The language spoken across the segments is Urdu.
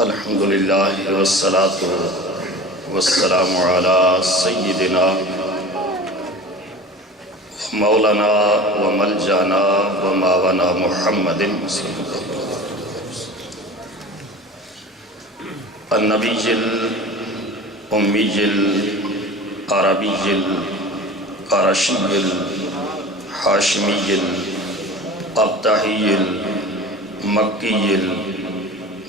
الحمدللہ والصلاة والسلام علی سیدنا مولانا و ملجانا و ماونا محمد النبی الامی العربی القرشی الحاشمی الابتحی المکی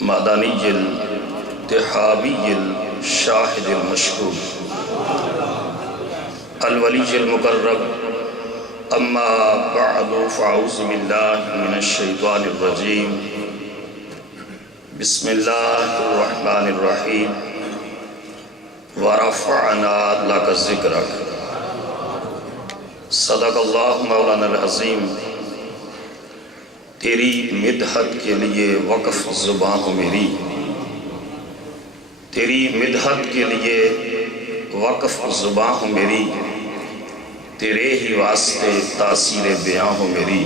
مدنی التحابی الشاہد المشہور الولی المقرب اما بعد فاعوذ باللہ من الشیطان الرجیم بسم اللہ الرحمن الرحیم ورفعنا لک ذکرک صدق اللہ مولانا العظیم۔ تیری مدحت کے لیے وقف زبان ہو میری، تیری مدحت کے لیے وقف زبان ہو میری، تیرے ہی واسطے تاثیر بیاں ہو میری۔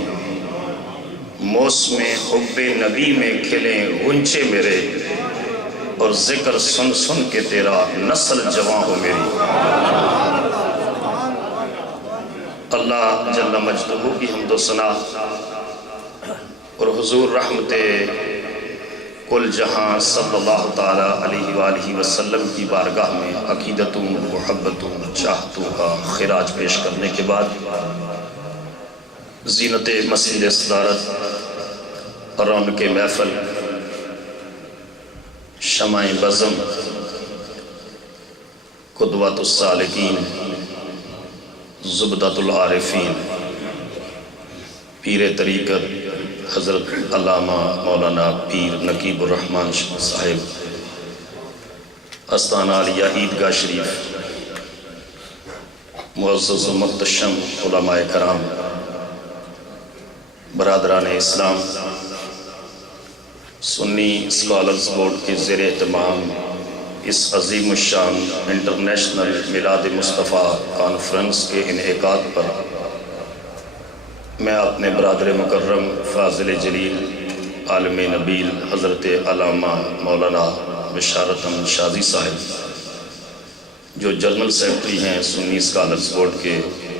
موسم حب نبی میں کھلیں غنچے میرے، اور ذکر سن سن کے تیرا نسل جوان ہو میری۔ اللہ جل مجدہ کی حمد و ثنا اور حضور رحمت کل جہاں صلی اللہ تعالیٰ علیہ وآلہ وسلم کی بارگاہ میں عقیدتوں محبتوں چاہتوں کا خراج پیش کرنے کے بعد زینت مسجد صدارت، رونق محفل، شمع بزم، قدوۃ السالکین، زبدۃ العارفین، پیر طریقت حضرت علامہ مولانا پیر نقیب الرحمن صاحب، استانہ علیہ عیدگاہ شریف، معزز و محتشم علماء کرام، برادران اسلام، سنی اسکالرز بورڈ کے زیر اہتمام اس عظیم الشان انٹرنیشنل میلاد مصطفیٰ کانفرنس کے انعقاد پر میں اپنے برادر مکرم فاضل جلیل عالم نبیل حضرت علامہ مولانا بشارت احمد شاذی صاحب جو جنرل سیکرٹری ہیں سنی اسکالرز بورڈ کے،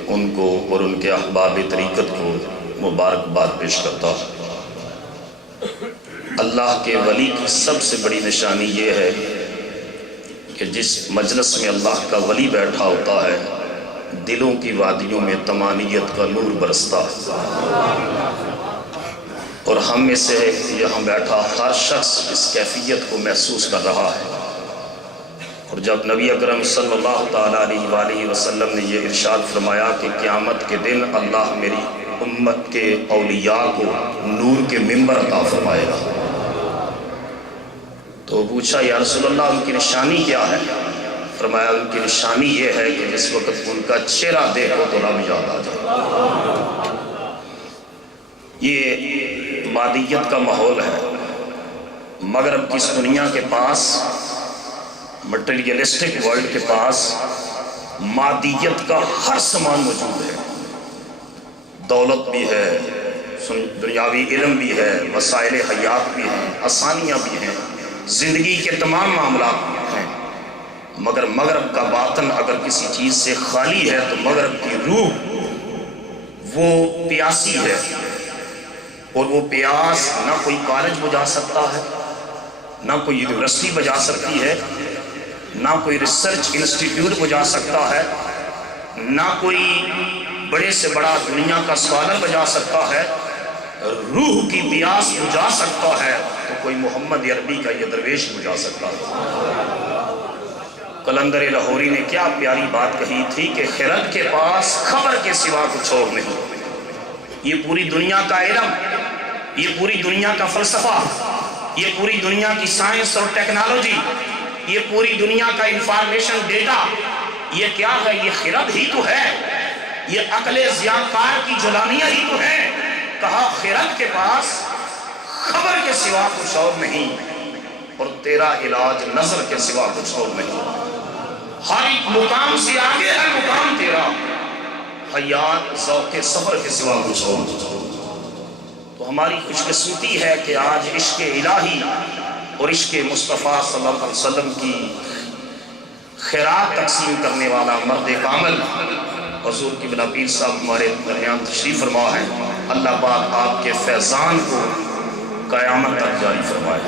ان کو اور ان کے احباب طریقت کو مبارکباد پیش کرتا ہوں۔ اللہ کے ولی کی سب سے بڑی نشانی یہ ہے کہ جس مجلس میں اللہ کا ولی بیٹھا ہوتا ہے دلوں کی وادیوں میں طمانیت کا نور برستا ہے، اور ہم میں سے یہاں بیٹھا ہر شخص اس کیفیت کو محسوس کر رہا ہے۔ اور جب نبی اکرم صلی اللہ تعالیٰ علیہ وآلہ وسلم نے یہ ارشاد فرمایا کہ قیامت کے دن اللہ میری امت کے اولیاء کو نور کے منبر عطا فرمائے گا، تو پوچھا یا رسول اللہ ان کی نشانی کیا ہے؟ فرمایا ان کی نشانی یہ ہے کہ جس وقت ان کا چہرہ دیکھو تو رب یاد آ جائے۔ یہ مادیت کا ماحول ہے، مغرب کی اس دنیا کے پاس، مٹیریلسٹک ورلڈ کے پاس مادیت کا ہر سامان موجود ہے، دولت بھی ہے، دنیاوی علم بھی ہے، وسائل حیات بھی ہیں، آسانیاں بھی ہیں، زندگی کے تمام معاملات ہیں، مگر مغرب کا باطن اگر کسی چیز سے خالی ہے تو مغرب کی روح وہ پیاسی ہے، اور وہ پیاس نہ کوئی کالج بجھا سکتا ہے، نہ کوئی یونیورسٹی بجھا سکتی ہے، نہ کوئی ریسرچ انسٹیٹیوٹ بجھا سکتا ہے، نہ کوئی بڑے سے بڑا دنیا کا اسکالر بجھا سکتا ہے۔ روح کی پیاس بجھا سکتا ہے تو کوئی محمد عربی کا یہ درویش بجھا سکتا ہے۔ قلندر لاہوری نے کیا پیاری بات کہی تھی کہ خرد کے پاس خبر کے سوا کچھ اور نہیں۔ یہ پوری دنیا کا علم، یہ پوری دنیا کا فلسفہ، یہ پوری دنیا کی سائنس اور ٹیکنالوجی، یہ پوری دنیا کا انفارمیشن ڈیٹا، یہ کیا ہے؟ یہ خرد ہی تو ہے، یہ عقل ضیاءکار کی جولانیاں ہی تو ہے۔ کہا خرد کے پاس خبر کے سوا کچھ اور نہیں، اور تیرا علاج نظر کے سوا کچھ اور نہیں۔ ہر ایک مقام سے آگے ہے مقام تیرا، حیات ذوق سفر کے سوا کچھ اور۔ تو ہماری خوش قسمتی ہے کہ آج عشق الہی اور عشق مصطفیٰ صلی اللہ علیہ وسلم کی خیرات تقسیم کرنے والا مرد کامل حضور کی بلا پیر صاحب ہمارے درمیان تشریف فرما ہے. اللہ پاک آپ کے فیضان کو قیامت تک جاری فرمائے.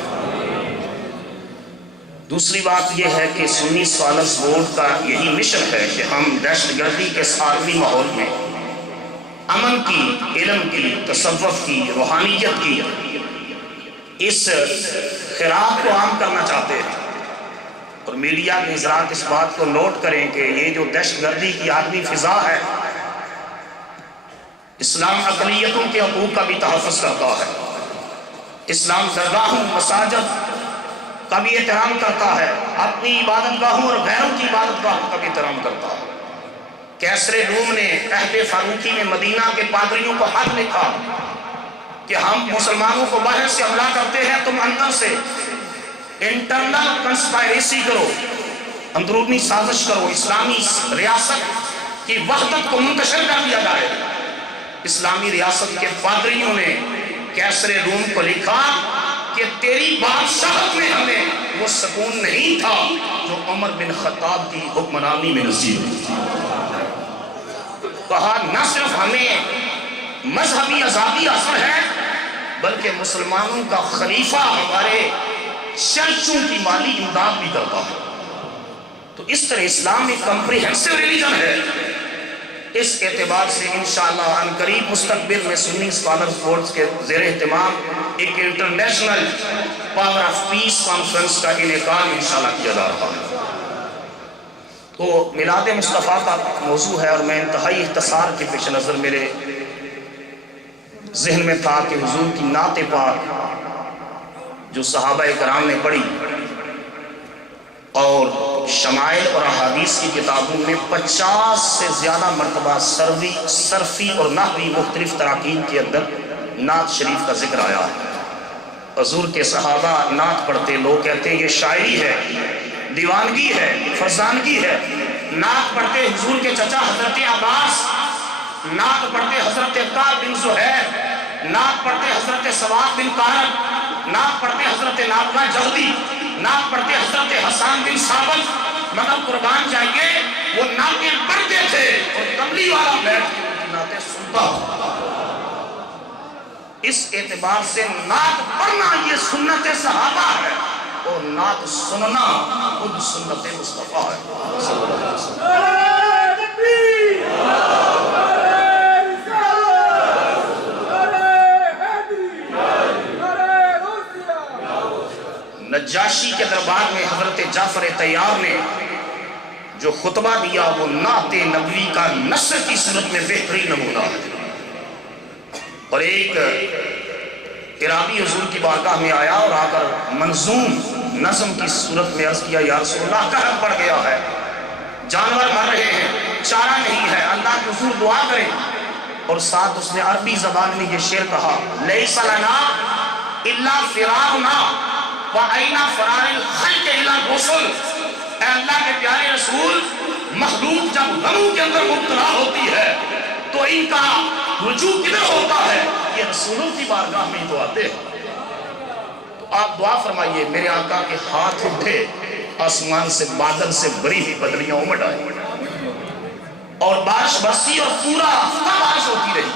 دوسری بات یہ ہے کہ سنی اسکالرز بورڈ کا یہی مشن ہے کہ ہم دہشت گردی کے ساتویں ماحول میں امن کی، علم کی، تصوف کی، روحانیت کی اس خیرات کو عام کرنا چاہتے ہیں. اور میڈیا کے حضرات اس بات کو نوٹ کریں کہ یہ جو دہشت گردی کی عالمی فضا ہے، اسلام اقلیتوں کے حقوق کا بھی تحفظ کرتا ہے. اسلام درگاہوں، مساجد کا بھی احترام کرتا ہے، اپنی عبادت گاہوں اور غیروں کی عبادت گاہوں کا بھی احترام کرتا ہے. کیسر روم نے عہد فاروقی میں مدینہ کے پادریوں کو خط لکھا کہ ہم مسلمانوں کو باہر سے حملہ کرتے ہیں، تم اندر سے انٹرنل کنسپائریسی کرو، اندرونی سازش کرو، اسلامی ریاست کی وحدت کو منتشر کر دیا جائے. اسلامی ریاست کے پادریوں نے کیسر روم کو لکھا کہ تیری بادشاہت میں ہمیں وہ سکون نہیں تھا جو عمر بن خطاب کی حکمرانی میں نصیب تھی. کہا نہ صرف ہمیں مذہبی آزادی حاصل ہے بلکہ مسلمانوں کا خلیفہ ہمارے چرچوں کی مالی امداد بھی کرتا ہے. تو اس طرح اسلام ایک کمپریہنسو ریلیجن ہے. اس اعتبار سے انشاءاللہ ان قریب مستقبل میں سنی اسکالرز بورڈ کے زیر اہتمام ایک international power of peace conference کا انعقاد انشاءاللہ کیا جا رہا ہے. تو میلاد مصطفیٰ کا موضوع ہے اور میں انتہائی اختصار کے پیش نظر میرے ذہن میں تھا کہ حضور کی نعت پاک جو صحابہ کرام نے پڑھی اور شمائل اور احادیث کی کتابوں میں 50 سے زیادہ مرتبہ صرفی اور نحوی مختلف تراکین کے اندر نعت شریف کا ذکر آیا ہے. حضور کے صحابہ نعت پڑھتے، لوگ کہتے ہیں یہ شاعری ہے، دیوانگی ہے، فرزانگی ہے. نعت پڑھتے حضور کے چچا حضرت عباس، نعت پڑھتے حضرت کعب بن زہیر، نعت پڑھتے حضرت سواد بن کارب، نعت پڑھتے حضرت نابغہ جغدی، نعت پڑھتے حضرت حسان بن ثابت. مگر قربان جائیے وہ نعتیں پڑھتے تھے اور کملی والا بیٹھ کے ان کی نعتیں سنتا. اس اعتبار سے نعت پڑھنا یہ سنت صحابہ ہے اور نعت سننا خود سنت مصطفیٰ ہے صلی اللہ علیہ وسلم. نجاشی کے دربار میں حضرت جعفر طیار نے جو خطبہ دیا وہ نعت نبوی کا نثر کی صورت میں بہترین نمونہ ہے. اور ایک عرابی حضور کی بارگاہ میں آیا اور آ کر منظوم نظم کی صورت میں عرض کیا یا رسول اللہ قحط پڑ گیا ہے، جانور مر رہے ہیں، چارہ نہیں ہے، اللہ کے حضور دعا کریں. اور ساتھ اس نے عربی زبان میں یہ شعر کہا لیس لنا الا فرارنا وَأَيْنَ فَرَارِ الْخَلْقِ إِلَى الرُّسُلِ. اے اللہ کے پیارے رسول، مخلوق جب غموں کے اندر مبتلا ہوتی ہے تو ان کا رجوع کدھر ہوتا ہے؟ یہ رسولوں کی بارگاہ میں تو آتے ہیں. تو آپ دعا فرمائیے میرے آقا کے ہاتھ اٹھے، آسمان سے بادل سے بری ہوئی بدلیاں امڑ آئی اور بارش برسی اور پورا ہفتہ بارش ہوتی رہی.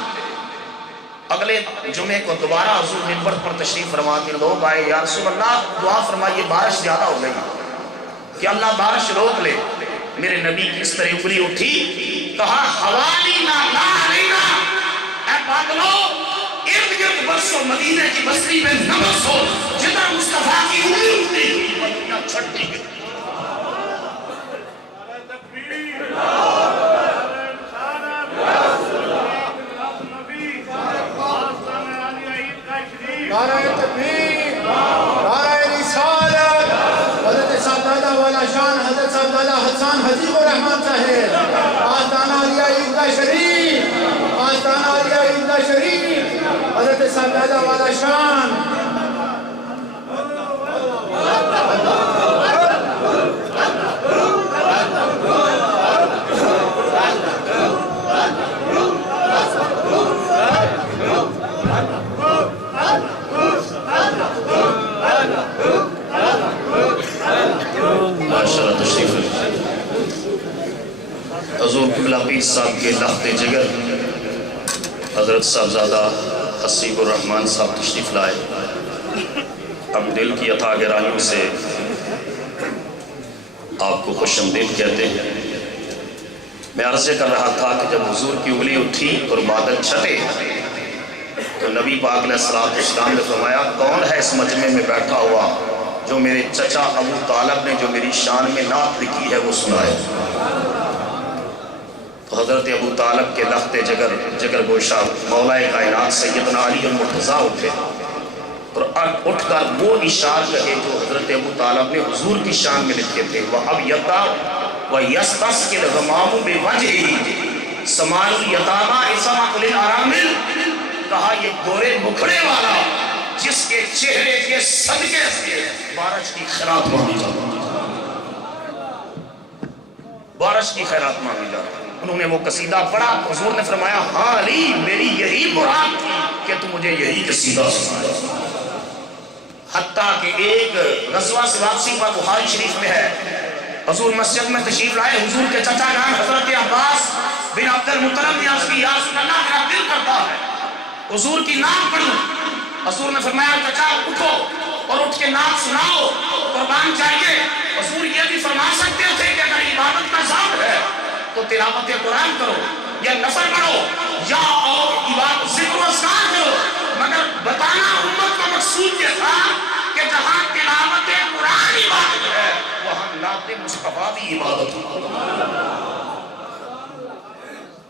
اگلے جمعے کو دوبارہ حضور منبر پر تشریف فرما کے لوگ آئے یا رسول اللہ دعا فرمائیے بارش زیادہ ہو گئی کہ اللہ بارش روک لے. میرے نبی کی اس طرح انگلی اٹھی، کہا حوالینا لا علینا، اے بادلو ارد گرد برسو، مدینہ کی بسری میں نہ برسو، جدھر مصطفیٰ کی انگلی اٹھی پتیاں چھٹی گئی. نعرہ تکبیر، نعرہ رسالت، حضرت صاحبزادہ والا شان حضرت صاحبزادہ حسان حجیب الرحمن صاحب، آستانہ علیہ عیدگاہ شریف، آستانہ علیہ عیدگاہ شریف، حضرت صاحبزادہ والا شان. صاحب کے لخت جگر حضرت صاحبزادہ حسیب الرحمان صاحب تشریف لائے. ہم دل کی عطا گرانیوں سے آپ کو خوش آمدید کہتے ہیں. میں عرض کر رہا تھا کہ جب حضور کی انگلی اٹھی اور بادل چھٹے تو نبی پاک علیہ السلام نے فرمایا کون ہے اس مجمع میں بیٹھا ہوا جو میرے چچا ابو طالب نے جو میری شان میں نعت لکھی ہے وہ سنائے. تو حضرت ابو طالب کے لخت جگر گوشہ مولا کائنات سیدنا علی المرتضیٰ اٹھے اور اٹھ کر وہ اشعار کہے جو حضرت ابو طالب نے حضور کی شان میں لکھے تھے. وَأَبْيَتَا وَيَسْتَسْقِ الْغَمَامُ بِوَجْهِهِ سَمَاءُ الْيَتَامَى إِسَمَةُ لِلْأَرَامِلِ. کہا یہ گورے مکھڑے والا جس کے چہرے کے صدقے سے بارش کی خیرات مانگی جاتی بارش کی خیرات مانگی جاتی. انہوں نے وہ قصیدہ پڑھا. حضور نے فرمایا ہاں علی میری یہی مراد تھی کہ تو مجھے یہی قصیدہ سنائے. حتیٰ کہ ایک غزوہ سے واپسی پر بخاری شریف میں ہے حضور مسجد میں تشریف لائے. حضور کے چچا جان حضرت عباس بن عبد المطلب نے عرض کی یا رسول اللہ میرا دل کرتا ہے حضور کی نام پڑھوں. حضور نے فرمایا چچا اٹھو اور اٹھ کے نام سناؤ قربان چاہیے. حضور یہ بھی فرما سکتے تھے کہ اگر عبادت کا ذوق ہے تو تلاوت قرآن کرو یا نفل پڑھو یا اور عبادت ذکر و اذکار کرو. مگر بتانا امت کا مقصود یہ تھا کہ جہاں تلاوت قرآن عبادت ہے وہاں نعت مصطفیٰ بھی عبادت ہے.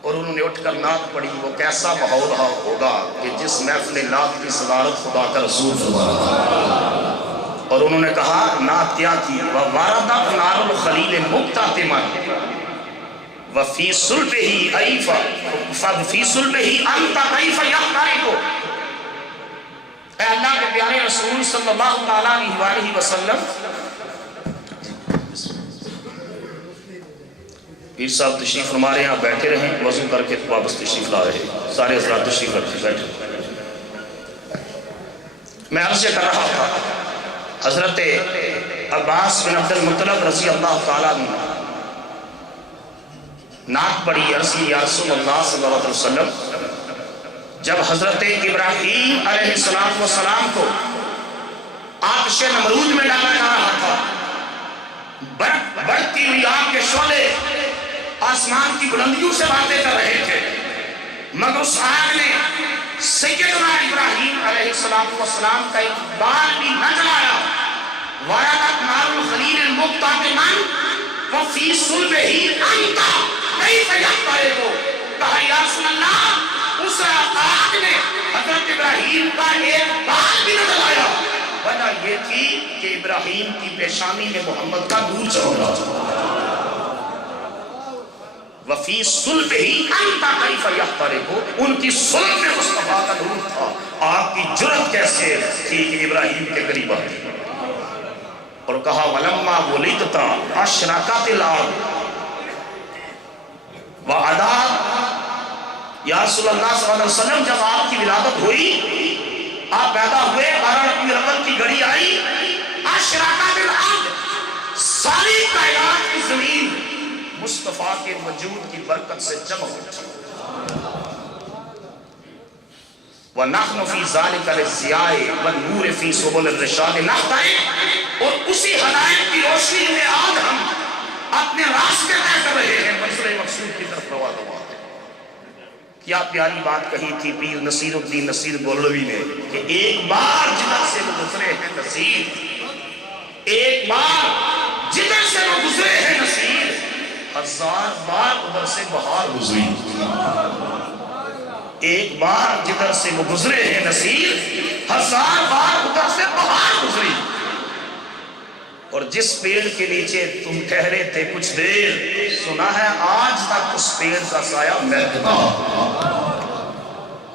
اور انہوں نے اٹھ کر نعت پڑھی. وہ کیسا ماحول ہوگا کہ جس محفل نعت کی صدارت خدا کا رسول فرما رہا. اور انہوں نے کہا نعت کیا تھی وَوَارَدَتْ نَارُ الْخَلِيلِ مُقْتَحْتِمًا وَفِي صُلْبِهِ عَيْفَ فَفِي صُلْبِهِ أَنْتَ كَيْفَ يَحْتَرِقُ. اے اللہ کے پیارے رسول صلی اللہ تعالیٰ علیہ وسلم. پیر صاحب تشریف فرما رہے ہیں آپ بیٹھے رہیں وضو کر کے واپس تشریف لا رہے ہیں. سارے حضرات تشریف رکھیں بیٹھے. میں عرض کر رہا تھا حضرت عباس بن عبد المطلب رضی اللہ تعالیٰ عنہ نعت پڑھی. عرض کی یا رسول اللہ صلی اللہ علیہ وسلم جب حضرت ابراہیم علیہ السلام کو آتش نمرود میں ڈالا جا رہا تھا بڑھتی ہوئی آگ کے شعلے آسمان کی بلندیوں سے باتیں کر رہے تھے مگر اس آگ نے سیدنا ابراہیم علیہ السلام کا ایک بال بھی نہ جلایا. وَارَدَتْ نَارُ الْخَلِيلِ مُقْتَحْتِمًا وَفِي صُلْبِهِ أَنْتَ كَيْفَ يَحْتَرِقُ. کہا یا رسول اللہ اس آگ نے حضرت ابراہیم کا ایک بال بھی نہ جلایا. وجہ یہ تھی کہ ابراہیم کی پیشانی میں محمد کا نور چڑھ رہا تھا. وفی صلبہ انت کیف یحترق. ان کی صلب میں مصطفیٰ کا نور تھا. آپ کی جرأت کیسے تھی کہ ابراہیم کے قریب آتے. اور کہا ولما ولدت اشرقت الارض وعداد. یا رسول اللہ صلی اللہ علیہ وسلم جب آپ کی ولادت ہوئی آپ پیدا ہوئے 12 ربیع الاول کی گھڑی آئی اشرقت الارض ساری کائنات کی زمین مصطفیٰ کے وجود کی برکت سے جمع ہوتی. وَنَحْنُ فِي ذَلِكَ لِلضِّيَاءِ وَالنُّورِ فِي سُبُلِ الرَّشَادِ نَهْتَدِي. اور اسی ہدایت کی روشنی میں آج ہم اپنے راستے طے کر رہے ہیں منزل مقصود کی طرف رواں ہیں. کیا پیاری بات کہی تھی پیر نصیر الدین نصیر گولوی نے کہ ایک بار جدھر سے وہ گزرے ہیں نصیر ایک بار جدھر سے وہ گزرے ہیں نصیر 1000 بار ادھر سے بہار گزری. ایک بار جدھر سے وہ گزرے ہیں نصیر 1000 بار ادھر سے بہار گزری. اور جس پیڑ کے نیچے تم ٹھہرے تھے کچھ دیر سنا ہے آج تک اس پیڑ کا سایہ محکتا.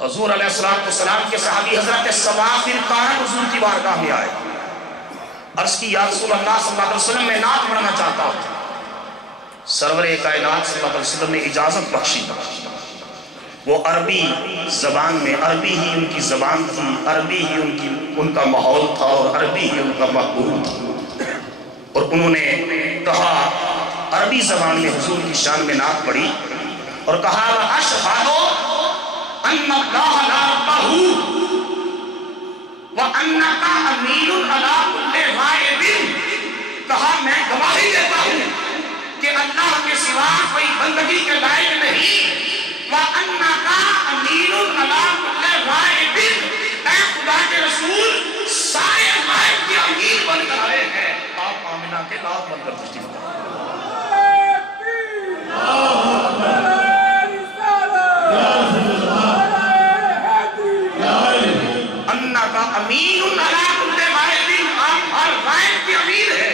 حضور علیہ السلام کے صحابی حضرت سبا بن قارن حضور کی بارگاہ میں آئے. عرض کی یا رسول اللہ صلی اللہ علیہ وسلم میں نعت پڑھنا چاہتا ہوں. سرور کائنات صلی اللہ علیہ وسلم نے اجازت بخشی. وہ عربی زبان میں عربی ہی ان کی زبان تھی عربی ہی ان کا ماحول تھا اور عربی ہی ان کا مقبول تھا. اور انہوں نے کہا عربی زبان میں حضور کی شان میں نعت پڑھی اور کہا وَأَشْهَدُ أَنَّ اللَّهَ لَا رَبَّ هُ وَأَنَّكَ أَمِينٌ عَلَىٰ كُلِّ غَائِبٍ، کہا میں گواہی دیتا ہوں کہ اللہ کے سوا کوئی بندگی کے لائق نہیں، وَأَنَّكَ أَمِينٌ عَلَىٰ كُلِّ غَائِبٍ، اے خدا کے رسول سارے غائب کی امین بن کر آئے ہیں۔ آپ آمنہ کے لات بن کر تشریف لائے۔ انکا امین علی کل غائب، آپ ہر غائب کی امین ہے۔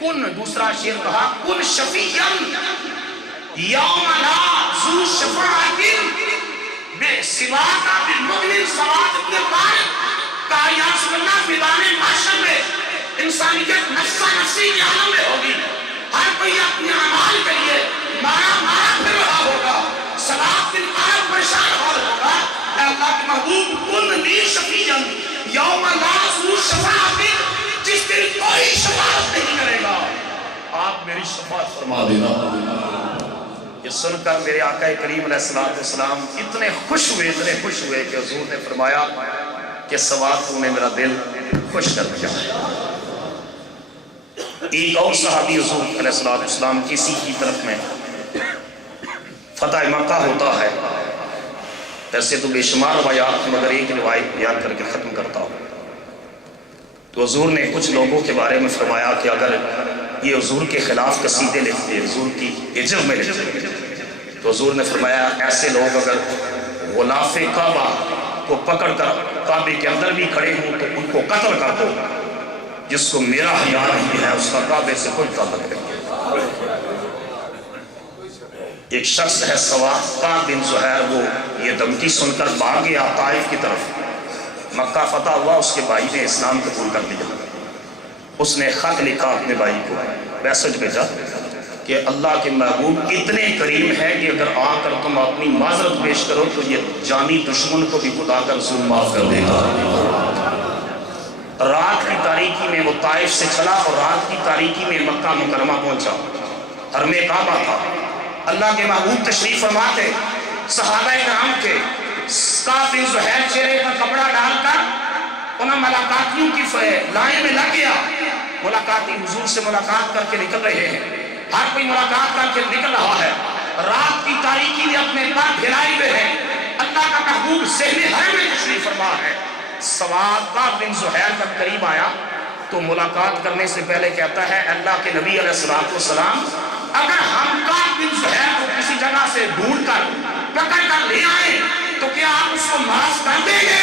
کن، دوسرا شعر کہا کن شفیعا یوم لا ذو شفاعت بے سواک بالمؤمن سواد ابن طارق، کہا یا رسول اللہ میدان محشر میں انسانیت نفسا نفسی کی عالم میں ہوگی، ہر کوئی اپنے اعمال کے لیے مارا مارا پھر رہا ہوگا، سواد بن طارق پریشان ہو ہوگا۔ اے اللہ کے محبوب کن لی شفیعا یوم لا ذو شفاعت، جس دن کوئی شفاعت نہیں کرے گا آپ میری شفاعت فرما دینا۔ یہ سن کر میرے آقا کریم علیہ السلام اتنے خوش ہوئے کہ حضور نے فرمایا کہ سواد تو نے میرا دل خوش کر دیا۔ ایک اور صحابی حضور علیہ السلام کسی کی طرف میں فتح مکہ ہوتا ہے، ایسے تو بے شمار روایات مگر ایک روایت بیان کر کے ختم کرتا ہوں۔ تو حضور نے کچھ لوگوں کے بارے میں فرمایا کہ اگر یہ حضور کے خلاف قصیدے لکھتے، حضور کی عجب میں لکھتے، تو حضور نے فرمایا ایسے لوگ اگر غلاف کعبہ کو پکڑ کر کعبے کے اندر بھی کھڑے ہوں تو ان کو قتل کر دو، جس کو میرا حیا نہیں ہے اس کا کعبے سے کوئی تعلق نہیں۔ ایک شخص ہے سواد کعب بن زہیر، وہ یہ دھمکی سن کر بھاگ گیا طائف کی طرف۔ مکہ فتح ہوا، اس کے بھائی نے اسلام قبول کر لیا۔ اس نے خط لکھا اپنے بھائی کو، میسج بھیجا کہ اللہ کے محبوب اتنے کریم ہے کہ اگر آ کر تم اپنی معذرت پیش کرو تو یہ جانی دشمن کو بھی خدا کا رسول معاف کر دے گا۔ رات کی تاریکی میں وہ طائف سے چلا اور رات کی تاریکی میں مکہ مکرمہ پہنچا، حرم کعبہ تھا۔ اللہ کے محبوب تشریف فرما تھے، صحابہ کرام کے کعب بن زہیر چہرے پر کپڑا ڈال کر انہیں ملاقاتیوں کی لائن میں لگ گیا۔ ملاقاتی حضور سے ملاقات کر کے نکل رہے ہیں، ہر کوئی ملاقات کر کے نکل رہا ہے۔ رات کی تاریکی میں اپنے پاس پھیلائے ہوئے ہیں، اللہ کا محبوب ذہن حرم میں تشریف فرما ہے۔ سواد کعب بن زہیر جب قریب آیا تو ملاقات کرنے سے پہلے کہتا ہے اللہ کے نبی علیہ السلام اگر ہم کعب بن زہیر کو کسی جگہ سے ڈھونڈ کر پکڑ کر لے آئیں تو کیا آپ اس کو معاف کر دیں گے؟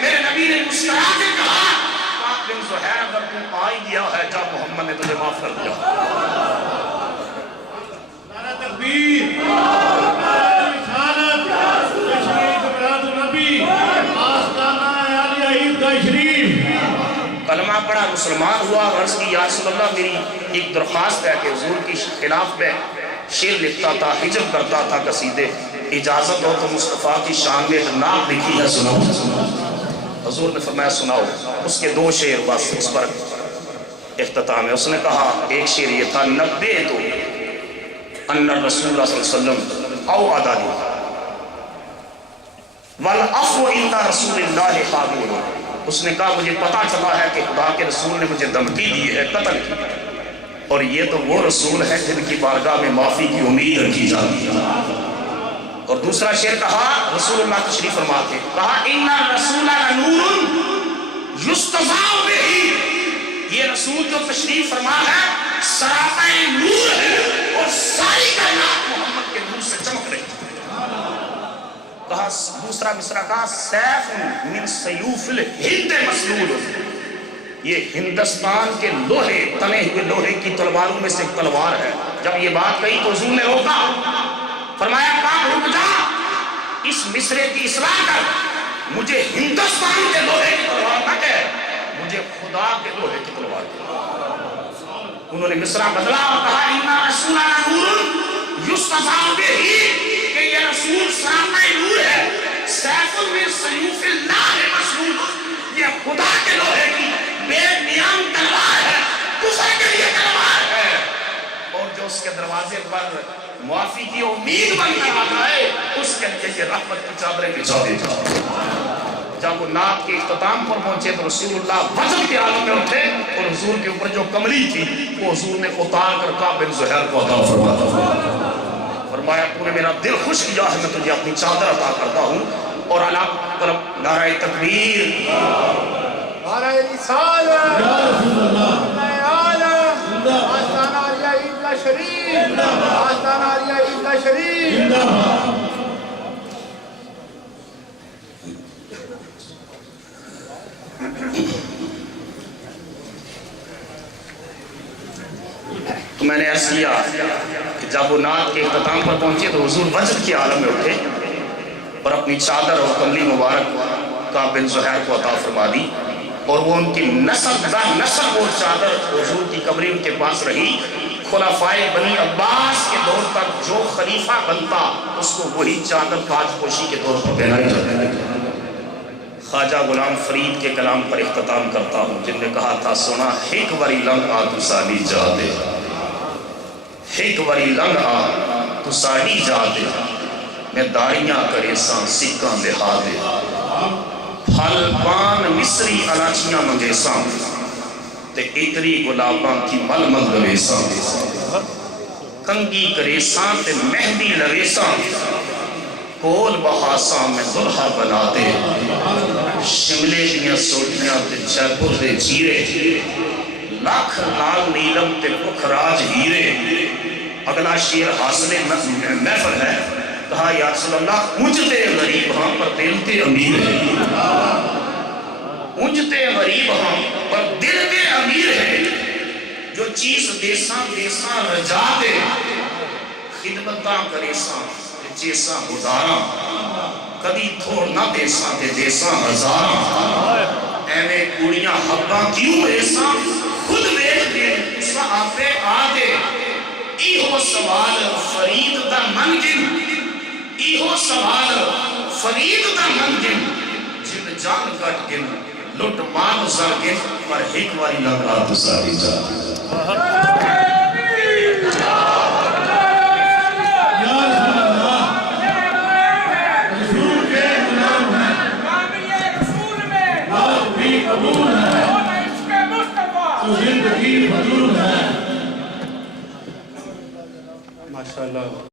میرے نبی نے مسکرا کے کہا کعب بن زہیر اگر تم آ ہی گیا ہے جا محمد نے تجھے معاف کر دیا۔ نعرہ تکبیر، نعرہ رسالت، تشریف برات النبی، آستانہ عالیہ عیدگاہ شریف۔ کلمہ پڑھا، مسلمان ہوا، عرض کی یا رسول اللہ میری ایک درخواست ہے کہ حضور کی خلاف میں شعر لکھتا تھا، ہجب کرتا تھا قصیدے، اجازت ہو تو مصطفیٰ کی شان میں ایک نعت لکھی ہے سناؤ۔ حضور نے فرمایا سناؤ۔ اس کے دو شعر بس اس پر اختتام ہے۔ اس نے کہا ایک شعر یہ تھا نبے تو ان رسول اللہ صلی اللہ علیہ وسلم او عدالی والعفو عند رسول اللہ قابول۔ اس نے کہا مجھے پتا چلا ہے کہ خدا کے رسول نے مجھے دھمکی دی ہے، قتل کی، اور یہ تو وہ رسول ہے جن کی بارگاہ میں معافی کی امید رکھی جاتی ہے۔ اور دوسرا شعر کہا رسول اللہ تشریف فرما کے کہا ان الرسول لنور یستضاء بہ، یہ رسول جو تشریف فرما ہے سراپا نور ہے اور ساری کائنات محمد کے نور سے چمک رہی ہے۔ کہا دوسرا مصرع کہا سیف من سیوف الہند مسلول، یہ ہندوستان کے لوہے تنے ہوئے لوہے کی تلواروں میں سے ایک تلوار ہے۔ جب یہ بات کہی تو حضور نے روکا، فرمایا کہاں رک جا، اس مصرے کی اصلاح کر، مجھے ہندوستان کے لوہے کی تلوار نہ کہہ، مجھے خدا کے لوہے کی تلوار کہہ۔ انہوں نے مصرع بدلا اور کہا اِنَّ رَسُولَ نُورٌ یُسْتَضَاءُ بِهِ، کہ یہ رسول سراپا نور ہے، سیف من سیوف اللہ مسلول، یہ خدا کے لوہے کی بے نیام تلوار ہے، کفر کے لیے تلوار ہے، اور جو اس کے دروازے پر معافی کی امید بن کر آ جائے اس کے لیے رحمت کی چادریں بچھا دے جاؤ۔ جب وہ نعت کے اختتام پر پہنچے تو رسول اللہ وجد کے عالم میں اٹھے اور حضور کے اوپر جو کملی تھی وہ حضور نے اتار کر کعب بن زہیر کو عطا فرمایا۔ فرمایا تو نے میرا دل خوش کیا ہے، میں تجھے اپنی چادر عطا کرتا ہوں۔ اور اللہ پر نعرہ تکبیر، نعرہ رسالت، نعرہ عالم، آستانہ عالیہ عیدگاہ شریف، آستانہ عالیہ عیدگاہ شریف۔ تو میں نے عرض کیا کہ جب وہ نعت کے اختتام پر پہنچے تو حضور وجد کے عالم میں اٹھے اور اپنی چادر اور کملی مبارک کعب بن زہیر کو عطا فرما دی، اور وہ ان کی نسل در نسل وہ چادر حضور کی کملی ان کے پاس رہی۔ خلفائے بنی عباس کے دور تک جو خلیفہ بنتا اس کو وہی چادر تاج پوشی کے طور پر پہنائی جاتی ہے۔ خواجہ غلام فرید کے کلام پر اختتام کرتا ہوں، جن نے کہا تھا سونا ہیک وری لنگ آ تو سالی جا دے، ہیک وری لنگ آ تو سالی جا دے، میں داریاں کرے ساں سکاں دہا دے، پھل پان مصری علاچیاں منگے ساں تے اتری گلاباں کی مل مل لوے ساں، کنگی کرے ساں تے مہندی لوے ساں، کول بہاساں میں دلہا بنا دے، شملے دیاں سوٹیاں تے جے پور دے جیرے، لاکھ لال نیلم تے پکھراج ہیرے۔ اگلا شعر حاصل محفل ہے، کہا یا رسول اللہ اونجتے غریب ہاں پر دل تے امیر ہے، اونجتے غریب ہاں پر دل تے امیر ہے، جو چیز دیساں دیساں رجا دے، خدمتاں کرے ساں جیساں ہزاراں، کدی تھوڑ نہ دیساں تے دیساں ہزاراں، ایویں کوڑیاں حباں کیوں ایساں خود بیٹھ دے اسا آپے آدے، ایہو سوال فرید دا منگن، ایہو سوال فرید دا منگن، جن جان کٹ گن لٹ مال زر گن پر ہک واری لگا تو ساری جا